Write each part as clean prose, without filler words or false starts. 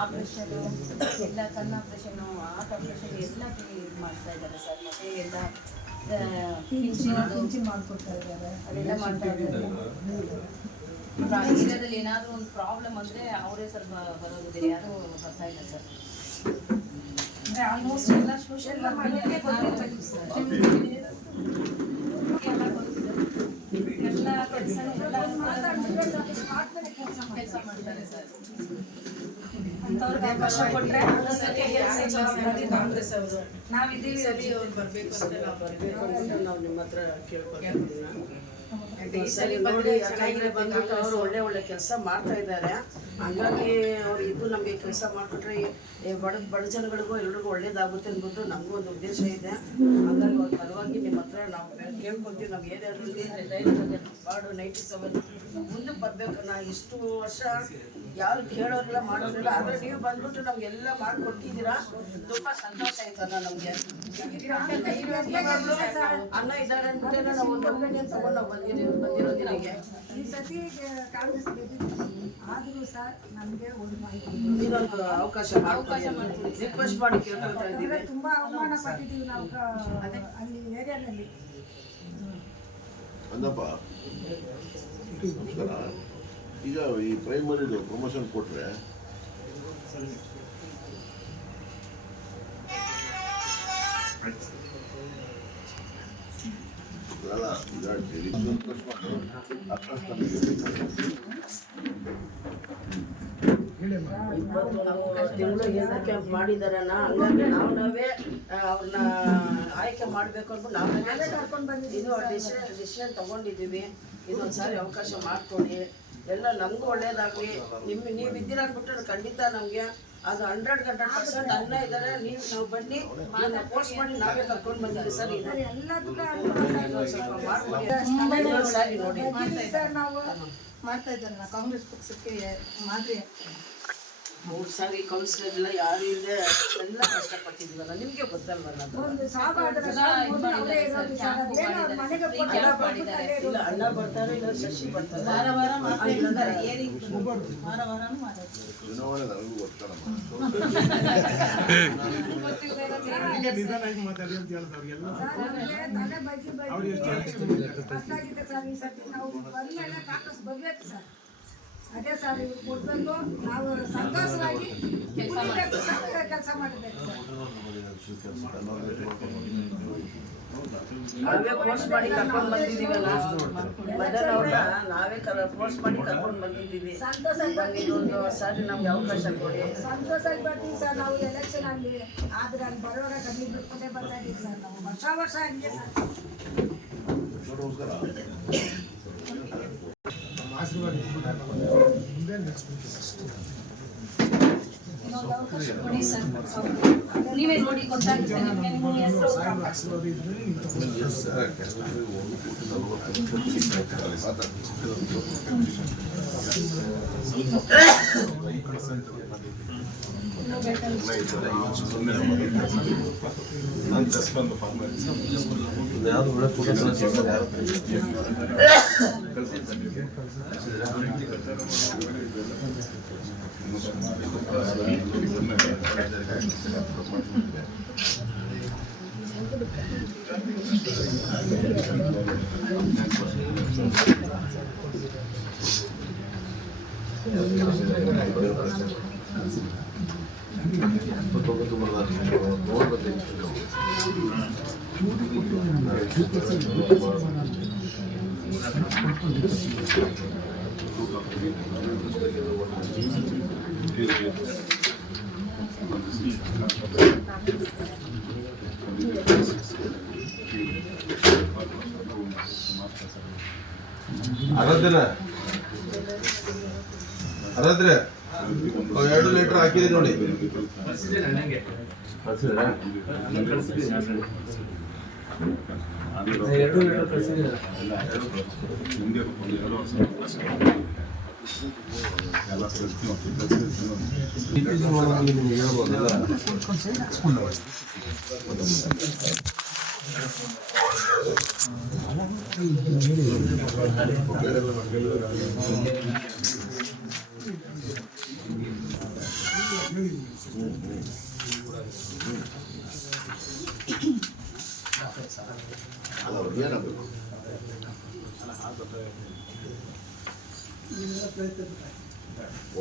Operation ಎಲ್ಲ ಸಣ್ಣ operation heart operation ಎಲ್ಲ ಮಾಡ್ತಾ ಇದ್ದಾರೆ ಸರ್. ಮತ್ತೆ ಎಲ್ಲ ಪಿಂಚಿಂಗ್ ಮಾಡ್ಕೊಡ್ತಾ ಇದ್ದಾರೆ, ಅದೆಲ್ಲ ಮಾಡ್ತಾ ಇದ್ದಾರೆ. ಏರಿಯಾದಲ್ಲಿ ಏನಾದರೂ ಒಂದು ಪ್ರಾಬ್ಲಮ್ ಅಂದರೆ ಅವರೇ ಸ್ವಲ್ಪ ಬರೋದು, ಬೇರೆ ಯಾರೂ ಬರ್ತಾ ಇಲ್ಲ ಸರ್. ಅಂದರೆ ಆಲ್ಮೋಸ್ಟ್ ಎಲ್ಲ ಸೋಷಿಯಲ್ ವರ್ಕ್ ಎಲ್ಲ ಕೆಲಸ ಮಾಡ್ತಾರೆ ಸರ್. ಅಂಥವ್ರಿಗೆ ಅವಕಾಶ ಕೊಟ್ಟರೆ ನಾವಿದ್ದೀವಿ. ಅವ್ರು ಬರಬೇಕು ಅಂತ ನಾವು ಬರಬೇಕು ಅಂತ ನಾವು ನಿಮ್ಮ ಹತ್ರ ಕೇಳ್ಕೊಳ್ತೀವಿ. ನೋಡಿ ಯಾಕಂದರೆ ಬಂದ್ಬಿಟ್ಟು ಅವರು ಒಳ್ಳೆ ಕೆಲಸ ಮಾಡ್ತಾ ಇದ್ದಾರೆ. ಹಂಗಾಗಿ ಅವ್ರು ಇದ್ದು ನಮಗೆ ಕೆಲಸ ಮಾಡಿಬಿಟ್ರೆ ಬಡ ಜನಗಳಿಗೂ ಎಲ್ರಿಗೂ ಒಳ್ಳೇದಾಗುತ್ತೆ ಅಂದ್ಬಿಟ್ಟು ನಮಗೂ ಒಂದು ಉದ್ದೇಶ ಇದೆ. ಹಾಗಾಗಿ ಅವ್ರ ಪರವಾಗಿ ನಿಮ್ಮ ಹತ್ರ ನಾವು ಕೇಳ್ಕೊತೀವಿ. ನಮ್ಮ ಏರಿಯಾದಲ್ಲಿ ವಾರ್ಡು 97 ಮುಂದಕ್ಕೆ ಬರಬೇಕನ್ನ ಇಷ್ಟು ವರ್ಷ ಯಾರು ಕೇಳೋರಿಲ್ಲ ಮಾಡೋರಿಲ್ಲ. ಆದರೆ ನೀವು ಬಂದ್ಬಿಟ್ಟು ನಮಗೆಲ್ಲ ಮಾಡಿಕೊಟ್ಟಿದ್ದೀರಾ, ತುಂಬ ಸಂತೋಷ ಆಯ್ತಲ್ಲ ನಮಗೆ. ಅನ್ನ ಇದ್ದಾರೆ ಅಂದ್ಬಿಟ್ಟೆ ನಾವು ಒಂದು ಒಗ್ಗರಣೆ ತಗೊಂಡು ನಾವು ಬಂದಿರೋದಿಗೆ ಈ ಸತಿ ಕಾಂಗ್ರೆಸ್ ಆದರೂ ಸಹ ನಮಗೆ ಇದೊಂದು ಅವಕಾಶ ರಿಕ್ವೆಸ್ಟ್ ಮಾಡಿ ಕೇಳ್ಕೊಳ್ತಾ ಇದ್ದೀವಿ. ತುಂಬ ಅವಮಾನ ಪಟ್ಟಿದ್ದೀವಿ ನಾವು ಅಲ್ಲಿ ಏರಿಯಾದಲ್ಲಿ. ಅಂದಪ್ಪ ನಮಸ್ಕಾರ. ಈಗ ಈ ಪ್ರೈಮರಿದು ಪ್ರಮೋಷನ್ ಕೊಟ್ಟರೆ ಅಲ್ಲ, ಈಗ ತಿಂಗಳು ಹೆಲ್ತ್ ಕ್ಯಾಂಪ್ ಮಾಡಿದಾರಣ್ಣ. ಹಂಗಾಗಿ ನಾವೇ ಅವ್ರನ್ನ ಆಯ್ಕೆ ಮಾಡಬೇಕು ಅಂತ ನಾವೇ ಕರ್ಕೊಂಡು ಬಂದಿದ್ದೀವಿ. ಡಿಸಿಷನ್ ತಗೊಂಡಿದ್ದೀವಿ. ಇದೊಂದು ಸಾರಿ ಅವಕಾಶ ಮಾಡಿಕೊಡಿ, ಎಲ್ಲ ನಮಗೂ ಒಳ್ಳೇದಾಗಲಿ. ನೀವು ಇದ್ದೀರ ಅಂದ್ಬಿಟ್ರೆ ಖಂಡಿತ ನಮಗೆ ಅದು 100% ಅನ್ನ ಇದ್ದಾರೆ. ನಾವು ಬನ್ನಿ, ಪೋಸ್ಟ್ ಮಾಡಿ ನಾವೇ ಕರ್ಕೊಂಡು ಬಂದಿದ್ದೀವಿ ಸರ್. ನೋಡಿ ನಾವು ಮಾಡ್ತಾ ಇದ್ದಾರಲ್ಲ ಕಾಂಗ್ರೆಸ್ ಪಕ್ಷಕ್ಕೆ ಮಾದರಿ. 3 ಸಾರಿ ಕೌನ್ಸಿಲರ್ ಎಲ್ಲ ಯಾರು ಇದೆ ಎಲ್ಲ ಕಷ್ಟಪಟ್ಟಿದ್ವಲ್ಲ, ನಿಮಗೆ ಗೊತ್ತಲ್ವಲ್ಲ. ಇಲ್ಲ ಅಣ್ಣ ಬರ್ತಾರೆ, ಇಲ್ಲ ಶಶಿ ಬರ್ತಾರೆ. ಚುನಾವಣೆ ನನಗೂ ಗೊತ್ತಲ್ಲಮ್ಮ. ಅದೇ ಸರ್ ಇವ್ರು ಕೊಡ್ಬೇಕು, ನಾವು ಸಂತೋಷವಾಗಿ ಕೆಲಸ ಮಾಡಬೇಕು ಸರ್. ನಾವೇ ಪೋಸ್ಟ್ ಮಾಡಿ ಕರ್ಕೊಂಡು ಬಂದಿದ್ದೀವಲ್ಲ, ಮದನ್ ಅವ್ರನ್ನ ನಾವೇ ಪೋಸ್ಟ್ ಮಾಡಿ ಕರ್ಕೊಂಡು ಬಂದಿದ್ದೀವಿ. ಇದೊಂದು ಸಾರಿ ನಮ್ಗೆ ಅವಕಾಶ ಕೊಡಿ. ಸಂತೋಷವಾಗಿ ಬರ್ತೀವಿ ಸರ್. ನಾವು ಎಲೆಕ್ಷನ್ ಅಲ್ಲಿ ಆದ್ರೆ ಅಲ್ಲಿ ಬರೋವಾಗ ಕಮ್ಮಿ ಬಿಟ್ಕೊಂಡೇ ಬರ್ತಾ ಇದ್ದೀವಿ ಸರ್. ನಾವು ವರ್ಷ ಹಂಗೆ ಸರ್. ಇನ್ನೊಂದು ಅವಕಾಶ ಕೊಡಿ ಸರ್. ನೀವೇ ನೋಡಿ ಗೊತ್ತಾಗುತ್ತೆ ನಿಮಗೆ. ನಿಮ್ಮ ಹೆಸರು ಆರಾಧ್ಯ 2 ಲೀಟರ್ ಹಾಕಿದೆ ನೋಡಿ. ಏನಾಗಬೇಕು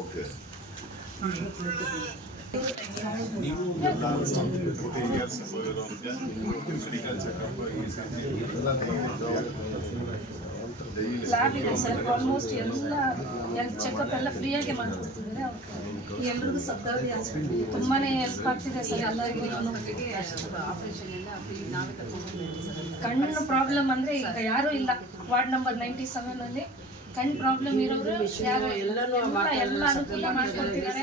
ಓಕೆ ಲ್ಯಾಬ್ ಇದೆ ಸರ್. ಆಲ್ಮೋಸ್ಟ್ ಎಲ್ಲ ಚೆಕಪ್ ಎಲ್ಲ ಫ್ರೀಯಾಗಿ ಮಾಡ್ಕೊಡ್ತಿದ್ದಾರೆ. ಎಲ್ರಿಗೂ ಸಪ್ತಗಿ ಹಾಸ್ಪಿಟಲ್ ತುಂಬಾನೇ ಹೆಲ್ಪ್ ಆಗ್ತಿದೆ ಸರ್ ಎಲ್ಲರಿಗೂ. ಕಣ್ಣು ಪ್ರಾಬ್ಲಮ್ ಅಂದ್ರೆ ಈಗ ಯಾರೂ ಇಲ್ಲ. ವಾರ್ಡ್ ನಂಬರ್ 97 ಅಲ್ಲಿ ಕಣ್ಣು ಪ್ರಾಬ್ಲಮ್ ಇರೋರು ಯಾರು ಎಲ್ಲ ಅನುಕೂಲ ಮಾಡ್ಕೊಡ್ತಿದ್ದಾರೆ.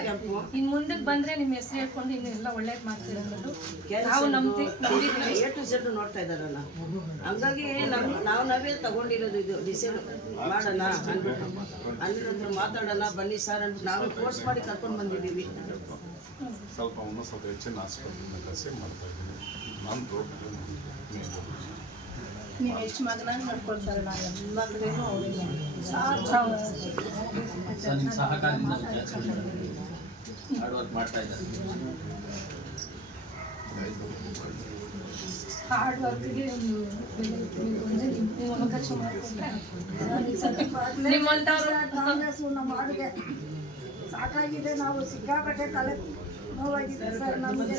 ಇನ್ನು ಮುಂದಕ್ಕೆ ಬಂದ್ರೆ ನಿಮ್ಮ ಹೆಸರು ಹೇಳ್ಕೊಂಡು ಇನ್ನು ಎಲ್ಲ ಒಳ್ಳೇದು ಮಾಡ್ತಿರೋದು ನಾವು ನಂಬಿದ್ದೀವಿ. A to Z ನೋಡ್ತಾ ಇದ್ದಾರಲ್ಲ, ಹಂಗಾಗಿ ನಾವೇ ತಗೊಂಡಿರೋದು. ಇದು ಡಿಸೈಡ್ ಮಾಡೋಣ ಅಂದ್ಬಿಟ್ಟು ಅಲ್ಲಿರೋದ್ರ ಮಾತಾಡೋಣ ಬನ್ನಿ ಸರ್ ಅಂತ ನಾವೇ ಫೋರ್ಸ್ ಮಾಡಿ ಕರ್ಕೊಂಡು ಬಂದಿದ್ದೀವಿ. ಸ್ವಲ್ಪ ಹೆಚ್ಚಿನ ಆಸ್ಪತ್ರೆ ಕಳಿಸಿ ಮಾಡ್ತಾ ಇದ್ದೀವಿ. ನಾನು ನೀವು ಎಷ್ಟು ಮಗನಾಗಿ ನೋಡ್ಕೊಳ್ತಾರೆ. ನಾವು ಎಲ್ಲ ಕಡೆನೂ ಹಾರ್ಡ್ ವರ್ಕ್ಗೆ ನೀವು ಅವಕಾಶ ಮಾಡಿಕೊಂಡ್ರೆ ನಿಮ್ಮಂಥವ್ರು ಕಾಂಗ್ರೆಸ್ ನಮ್ಮ ವಾರ್ಡ್ಗೆ ಸಾಕಾಗಿದೆ. ನಾವು ಸಿಕ್ಕಾಪಟ್ಟೆ ತಲೆ ನೋವಾಗಿದೆ ಸರ್ ನಮಗೆ.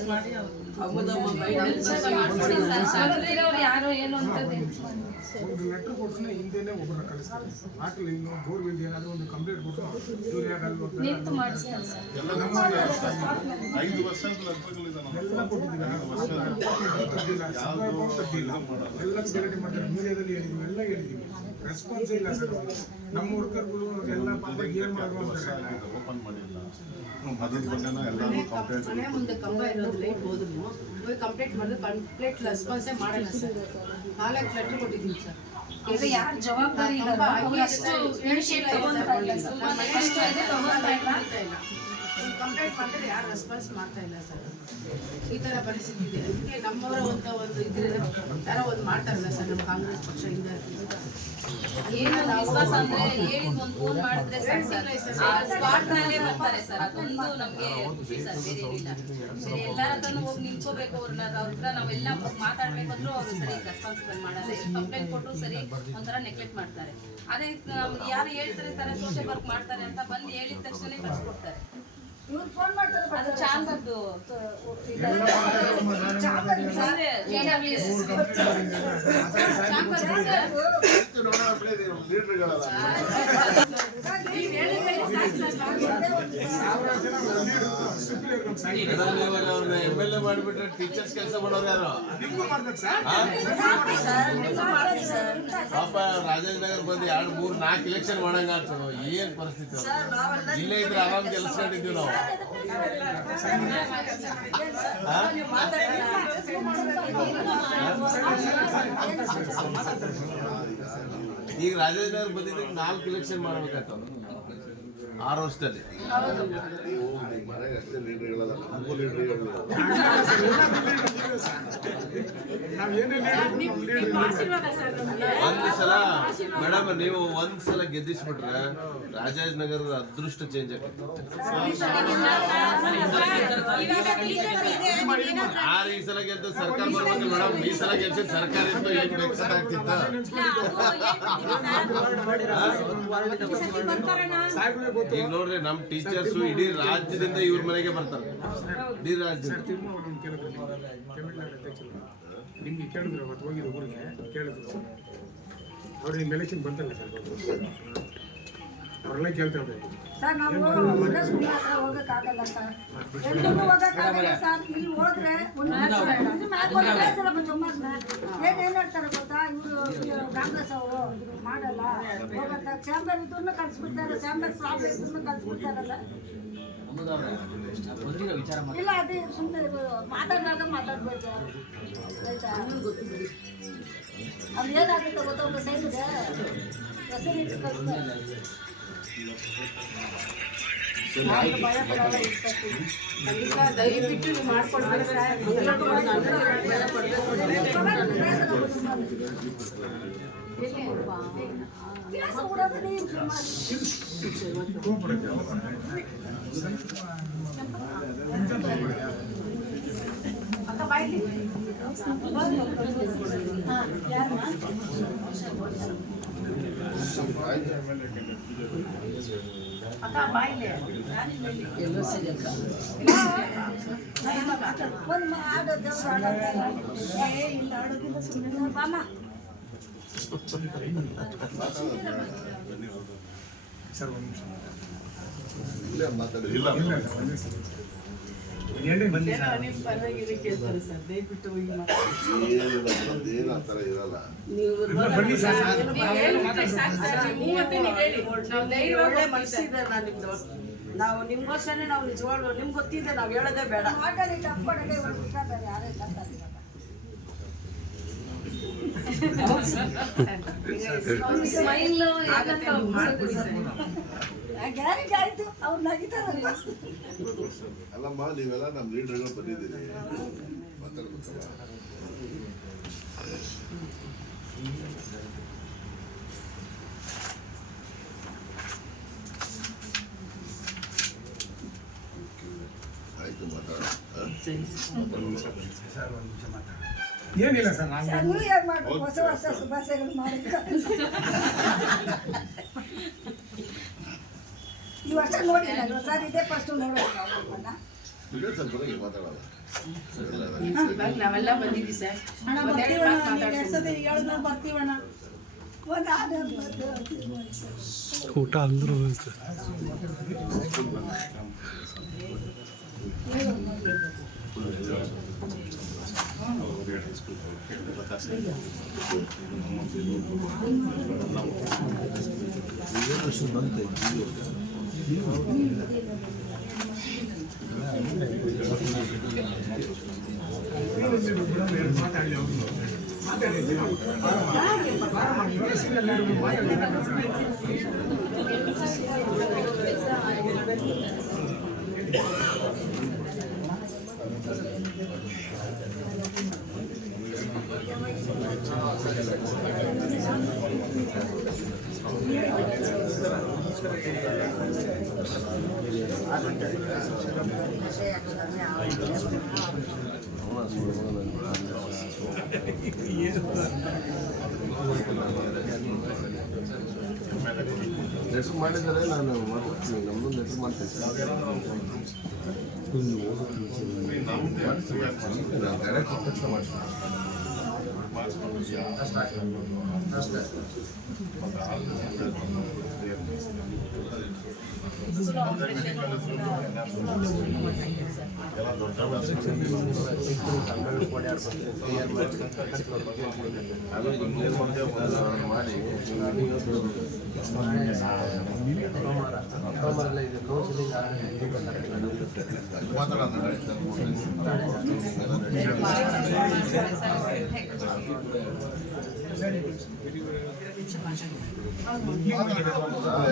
ಇರೋರು ಯಾರು ಏನು ಅಂತ ಒಂದು ಲೆಟ್ರ್ ಕೊಟ್ಟರೆ ಹಿಂದೆನೇ ಒಬ್ಬರನ್ನ ಕಳಿಸ್ತಾರೆ. ನಾಟಲ್ಲಿ ಇನ್ನು ಬೋರ್ವೆಲ್ ಏನಾದರೂ ಒಂದು ಕಂಪ್ಲೇಂಟ್ ಕೊಟ್ಟು ಇವ್ರು ಯಾರು ನಿಂತು ಮಾಡಿಸ್ತಾರೆ ಸರ್. 5 ವರ್ಷದ ಲೆಟರ್ಗಳಿದೆ ಎಲ್ಲ ಕೊಟ್ಟಿದ್ದೀವಿ. ಎಲ್ಲ ಗಲಾಟೆ ಮಾಡ್ತಾರೆ. ಮೀಡಿಯಾದಲ್ಲಿ ಹೇಳಿದ್ವಿ, ಎಲ್ಲ ಹೇಳಿದ್ದೀವಿ. ರೆಸ್ಪಾನ್ಸ್ ಇಲ್ಲ ಸರ್. ನಮ್ಮ ವರ್ಕರ್ಗಳು ಎಲ್ಲ ಪಾಪ ಏನು ಮಾಡುವಂತಾರೆ. ಓಪನ್ ಮಾಡಿಲ್ಲ. ಅದ್ರ ಬಗ್ಗೆನೂ ಎಲ್ಲರೂ ಕಂಪ್ಲೇಂಟ್ ಮನೆ ಮುಂದೆ ಕಂಬ ಇರೋದು ಲೈಟ್ ಹೋದ್ರು ಹೋಗಿ ಕಂಪ್ಲೇಂಟ್ ಮಾಡಿದ್ರೆ ಕಂಪ್ಲೇಂಟ್ ರೆಸ್ಪಾನ್ಸೇ ಮಾಡಲ್ಲ ಸರ್. 4 ಲೆಟ್ರ್ ಕೊಟ್ಟಿದ್ದೀನಿ ಸರ್. ಈಗ ಯಾರು ಜವಾಬ್ದಾರಿ ಇದ್ದಾರೋ ಅವ್ರು ಅಷ್ಟು ಇನಿಷಿಯೇಟ್ ತಗೊಂತಾ ಇಲ್ಲ. ಸುಮ್ಮನೆ ಕಷ್ಟ ಇದೆ ತಗೊಂತಾ ಇಲ್ಲ. ಕಂಪ್ಲೇಂಟ್ ಮಾಡಿದ್ರೆ ಯಾರು ರೆಸ್ಪಾನ್ಸ್ ಮಾಡ್ತಾ ಇಲ್ಲ ಸರ್. ಈ ಥರ ಪರಿಸ್ಥಿತಿ ಇದೆ. ಅದಕ್ಕೆ ನಮ್ಮವರ ಒಂದು ಇದ್ರೆ ಯಾರೋ ಒಂದು ಮಾಡ್ತಾರಲ್ಲ ಸರ್ ನಮ್ಮ ಕಾಂಗ್ರೆಸ್ ಪಕ್ಷದಿಂದ. ಏನು ವಿಶ್ವಾಸ ಅಂದ್ರೆ ಹೇಳಿ ಒಂದು ಫೋನ್ ಮಾಡಿದ್ರೆ ಸ್ಪಾಟ್ನಲ್ಲೇ ಬರ್ತಾರೆ ಸರ್. ಅದೊಂದು ನಮಗೆ ಖುಷಿ ಸರ್, ಬೇರೆ ಏನಿಲ್ಲ. ಬೇರೆ ಎಲ್ಲರ ಹತ್ರನೂ ಹೋಗಿ ನಿಂತ್ಕೋಬೇಕು. ಅವ್ರ ಹತ್ರ ನಾವೆಲ್ಲ ಮಾತಾಡ್ಬೇಕಂದ್ರೂ ಅವರು ಸರಿ ರೆಸ್ಪಾನ್ಸಿಬಲ್ ಮಾಡಲ್ಲ. ಕಂಪ್ಲೇಂಟ್ ಕೊಟ್ಟರು ಸರಿ ಒಂಥರ ನೆಗ್ಲೆಕ್ಟ್ ಮಾಡ್ತಾರೆ. ಅದೇ ಯಾರು ಹೇಳ್ತಾರೆ ಸೋಷಿಯಲ್ ವರ್ಕ್ ಮಾಡ್ತಾರೆ ಅಂತ ಬಂದು ಹೇಳಿದ ತಕ್ಷಣ ಕಳ್ಸಿಕೊಡ್ತಾರೆ. ಇವ್ರು ಫೋನ್ ಮಾಡ್ತಾರೆ. ಅದು ಚಾಂದದ್ದು ಲೀಡರ್ಗಳಲ್ಲ MLA ಮಾಡಿಬಿಟ್ರೆ ಟೀಚರ್ಸ್ ಕೆಲಸ ಮಾಡೋರು ಯಾರು? ಪಾಪ ರಾಜೇಂದ್ರ ನಗರ್ ಬಂದು 2, 3, 4 ಎಲೆಕ್ಷನ್ ಮಾಡಂಗ ಏನ್ ಪರಿಸ್ಥಿತಿ. ಇಲ್ಲೇ ಇದ್ರೆ ಆರಾಮ್ ಕೆಲಸಕೊಂಡಿದ್ದೀವಿ ನಾವು. ಈಗ ರಾಜೇಂದ್ರ ನಗರ್ ಬಂದಿದ್ದಕ್ಕೆ 4 ಎಲೆಕ್ಷನ್ ಮಾಡ್ಬೇಕಾಯ್ತು 6 ವರ್ಷದಲ್ಲಿ. ಮನೆಗೆ ಅಷ್ಟೇ ಲೀಡರ್ಗಳಲ್ಲ, ನಮಗೂ ಲೀಡರ್ಗಳು. ಒಂದು ಸಲ ಮೇಡಮ್ ನೀವು ಒಂದ್ಸಲ ಗೆದ್ದಿಸ್ಬಿಟ್ರೆ ರಾಜಾಜನಗರದ ಅದೃಷ್ಟ ಚೇಂಜ್ ಆಗ್ತದೆ. ಈ ಸಲ ಗೆದ್ದ ಸರ್ಕಾರ ಬರ್ಬೇಕು ಮೇಡಮ್. ಈ ಸಲ ಗೆದ್ದ ಸರ್ಕಾರ ಇತ್ತು ಏನ್ ಬೇಕಾಗ್ತಿತ್ತ. ಈಗ ನೋಡ್ರಿ ನಮ್ ಟೀಚರ್ಸ್ ಇಡೀ ರಾಜ್ಯದಿಂದ ಇವ್ರ ಮನೆಗೆ ಬರ್ತಾರೆ. ಇಡೀ ರಾಜ್ಯದಿಂದ ನಿಮ್ಗೆ ಕೇಳಿದ್ರು ಅವತ್ತು ಹೋಗಿದ್ದು ಊರಿಗೆ ಕೇಳಿದ್ರು. ಅವ್ರು ನಿಮ್ಮ ಎಲೆಕ್ಷನ್ ಬಂತಲ್ಲ ಸರ್, ಅವರೆಲ್ಲ ಕೇಳ್ತಾರೆ ಸರ್. ನಾವು ಸುಮ್ಮನೆ ಹತ್ರ ಹೋಗೋಕ್ಕಾಗಲ್ಲ ಸರ್. ಎಲ್ಲೂ ಹೋಗೋಕ್ಕಾಗಲ್ಲ ಸರ್. ಇಲ್ಲಿ ಹೋದ್ರೆ ಒಂದು ಏನ್ ಹೇಳ್ತಾರೆ ಗೊತ್ತಾ, ಇವರು ಕಾಂಗ್ರೆಸ್ ಅವರು ಮಾಡಲ್ಲ ಹೋಗತ್ತ. ಚಾಂಬರ್ ಇದ್ರೂ ಕಳ್ಸಿಬಿಡ್ತಾರೆ. ಚಾಂಬರ್ ಪ್ರಾಬ್ಲಮ್ ಇದ್ರೂ ಕಳ್ಸಿಬಿಡ್ತಾರೆ ಸರ್. ಇಲ್ಲ ಅದೇ ಸುಮ್ಮನೆ ಮಾತಾಡಿದಾಗ ಮಾತಾಡ್ಬೇಕು ಆಯ್ತಾ ಅವ್ರು ಏನಾಗುತ್ತೆ ಗೊತ್ತೊಬ್ಬ ಸೈಡ್ಗೆ ಹೆಸರಿಟ್ಟು ಕಳಿಸ್ತಾರೆ ಭಯ ಪಡಲ್ಲ ಇರ್ತಾರೆ. ಖಂಡಿತ ದಯವಿಟ್ಟು ನೀವು ಮಾಡ್ಕೊಡ್ಬೇಕು ಸರ್. ಭಯ ಪಡ್ಬೇಕು. ಕೆಲಸ ಕೊಡೋದು ನೀವು ಸುಮ್ಮನೆ. ತಗೊಂಡ್ಬಿಡಕ್ಕೆ ಅಕ್ಕ ಬಾಯ್ಲಿ ಅಕ್ಕ ಬಾಯ್ಲಿ ಎಲ್ಲ ಸರಿ ಅಕ್ಕ. ಒಂದು ಆಡೋ ದೇವ್ರು ಆಡೋದಿಲ್ಲ ಸುಮ್ಮನೆ ಬಾಮ ಸರ್ ಒಂದು ನಿಮಿಷ ಇಲ್ಲೇ ಮಾತಾಡಿ ಇಲ್ಲ ಎರಡೇ ಬಂದಿ ಏನೋ ನಿಮ್ಮ ಪರವಾಗಿ ಕೇಳ್ತಾರೆ ಸರ್. ದಯವಿಟ್ಟು ಹೋಗಿ ಮಾತಾಡಿ. ಏನಿಲ್ಲ ಏನು ಆ ಥರ ಇರಲ್ಲ. ನೀವು ಬನ್ನಿ ಸರ್. ನೀವು ಹೇಳಿದ್ರೆ ಸಾಕು ಸರ್. ನೀವು ಮೂವತ್ತೇ ನೀವು ಹೇಳಿ. ನಾವು ಧೈರ್ಯವಾಗಿ ಒಳ್ಳೆ ಮನಸ್ಸಿದೆ ನಾನು ನಿಮ್ದು. ನಾವು ನಿಮ್ಗೋಸ್ಕರನೇ ನಾವು ನಿಜವಾಗ್ಲು ನಿಮ್ಗೆ ಗೊತ್ತಿದೆ, ನಾವು ಹೇಳೋದೇ ಬೇಡ. ಆಟಲ್ಲಿ ತಪ್ಪಿಕೊಡೋಕೆ ಒಂದು ಹುಷಾರಿದ್ದಾರೆ ಯಾರೇ ಕಲ್ತಾರೆ ಸ್ಮೈಲ್ ಆಗತ್ತೆ, ನೀವು ಮಾಡ್ಕೊಡಿ ಸರ್. ಗ್ಯಾರಂಟಿ ಆಯ್ತು ಅವ್ರು ನಗಿತಾರಲ್ವ ಅಲ್ಲಮ್ಮ ನೀವೆಲ್ಲ ನಮ್ಮ ಲೀಡರ್ಗಳು ಬಂದಿದ್ದೀರಿ ಮಾತಾಡ್ಬೇಕಲ್ಲ. ಆಯ್ತು ಮಾತಾಡ. ಏನಿಲ್ಲ ಸರ್ ನಾವು ಸರ್ ನ್ಯೂ ಇಯರ್ ಮಾಡ್ಬೇಕು ಹೊಸ ವರ್ಷ ಶುಭಾಶಯಗಳು ಮಾಡಿದ್ರು ಈ ವರ್ಷ ನೋಡಿಲ್ಲ ಸರ್ ಇದೇ ಫಸ್ಟ್ ನೋಡೋದು ಅವ್ರನ್ನ ಇದೇ ಸ್ವಲ್ಪ ಹೊರಗೆ ಮಾತಾಡಲ್ಲ. ಇವಾಗ ನಾವೆಲ್ಲ ಬಂದಿದ್ದೀವಿ ಸರ್. ಒಂದೆರಡು ಮಾತು ಮಾತಾಡ್ತೀನಿ. ಒಂದು ಆನೆ ಊಟ ಅಂದ್ರು ಮಾತಾಡಲಿ ಅವರು ಮಾತಾಡಿ ಲೆಟ್ರ್ ಮಾಡಿದರೆ ನಾನು ಮಾಡ್ತೀನಿ, ನಮ್ಮದು ಲೆಟ್ರ್ ಮಾಡ್ತೀನಿ. ನಾನು ಡೈರೆಕ್ಟ್ ತಕ್ಷಣ ಮಾಡ್ತೀನಿ. ಮಾಡಿ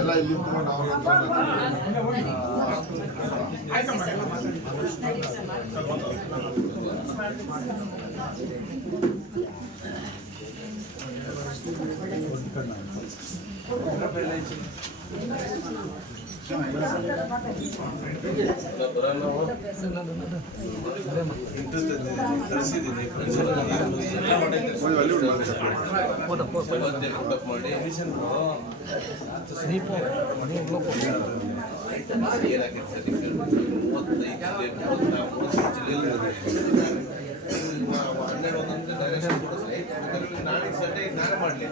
ಎಲ್ಲ ಇಲ್ಲಿ ತಗೊಂಡು ಆಯ್ತಮ್ಮ ನಾಳೆ ಸಂಡೆ ನಾನು ಮಾಡಲಿ